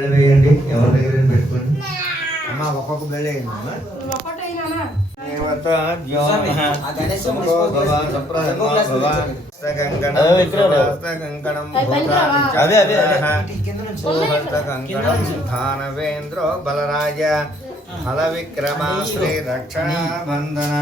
బెడ వేయండి, ఎవరి దగ్గర పెట్టుకోండి. అమ్మ ఒక్కొక్క బెడ వేయండి. ధానవేంద్రో బలరాజ ఫల విక్రమ శ్రీ రక్షణా బంధన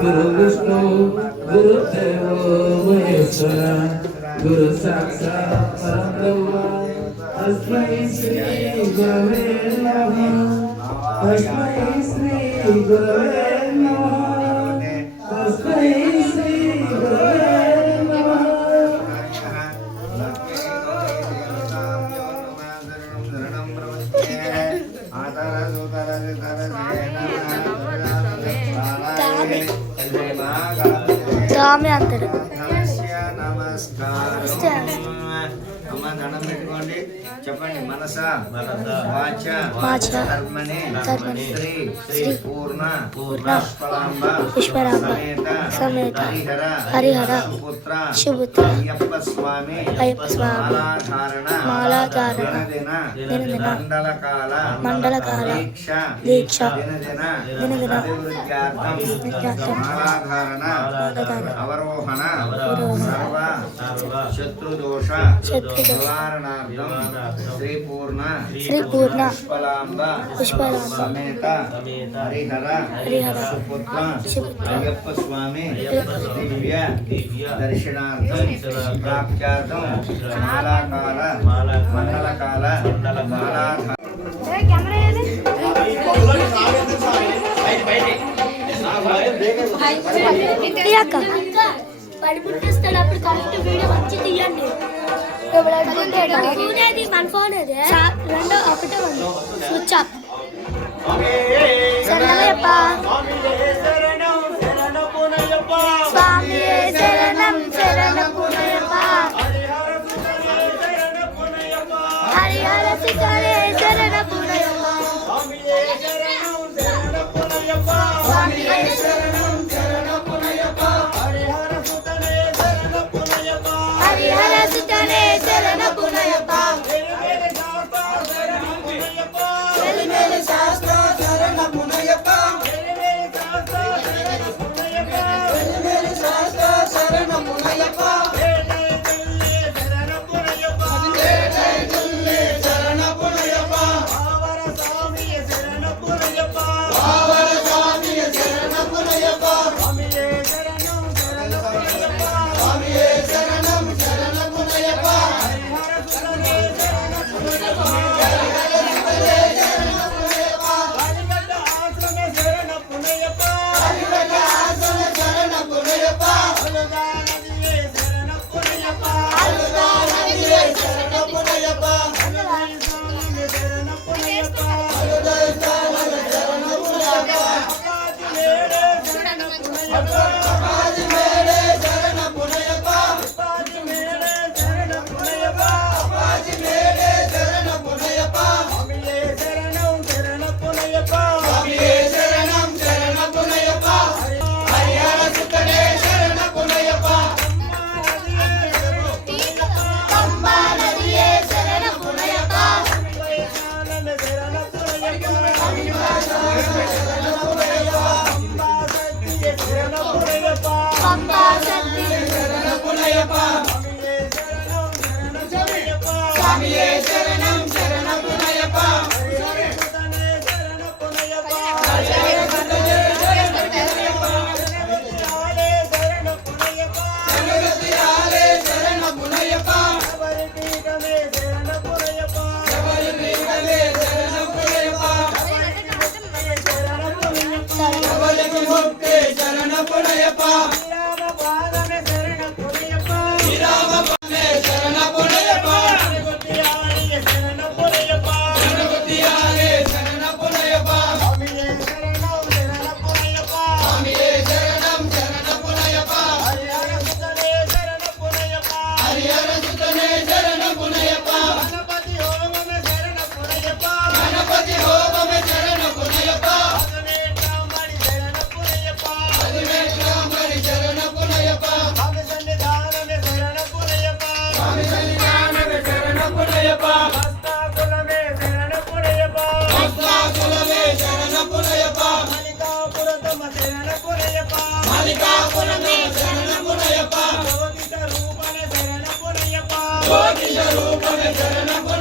गुरु विष्णु गुरु देवो महेश्वरा गुरु साक्षात् परब्रह्म तस्मै श्री गुरवे नमः तस्मै श्री गुरवे नमः तस्मै श्री गुरवे नमः స్వామి అంటారు. అమ్మ దండం పెట్టుకోండి, చెప్పండి. మనస వాచ కర్మణి శ్రీ పూర్ణ పుష్పరాంబ సమేత హరిహర సుపుత్ర అయ్యప్ప స్వామి మాలాధారణ దినదిన మండలకాల దీక్ష దినదిన మాలాధారణ అవరోహణ సర్వ శత్రుదోష నివారణార్థం శ్రీ పూర్ణ పుష్పలాంబ సమేత హరిహర సుపుత్ర అయ్యప్ప స్వామి దివ్య దర్శనార్థం ప్రాప్త్యార్థం మాలాకాల మండలకాల మాలాధార పడిపుట్టిస్తాడు. అప్పుడు కరెక్ట్ వీడియో మంచి తీయండి. మన ఫోన్ ఇది రెండో ఒకటే ఉంది స్విచ్ ఆఫ్. శరణమయ్యప్ప స్వామి శరణం శరణపునయ్యప్ప హరిహర శిఖరే శరణపునయ్యప్ప స్వామి హరిహర సుతనే శరణపునయ్యప్ప వెలిమేలి శాస్త్ర శరణపునయ్యప్ప వెలిమేలి శాస్త్ర శరణపునయ్యప్ప శరణ రూపమే శరణపు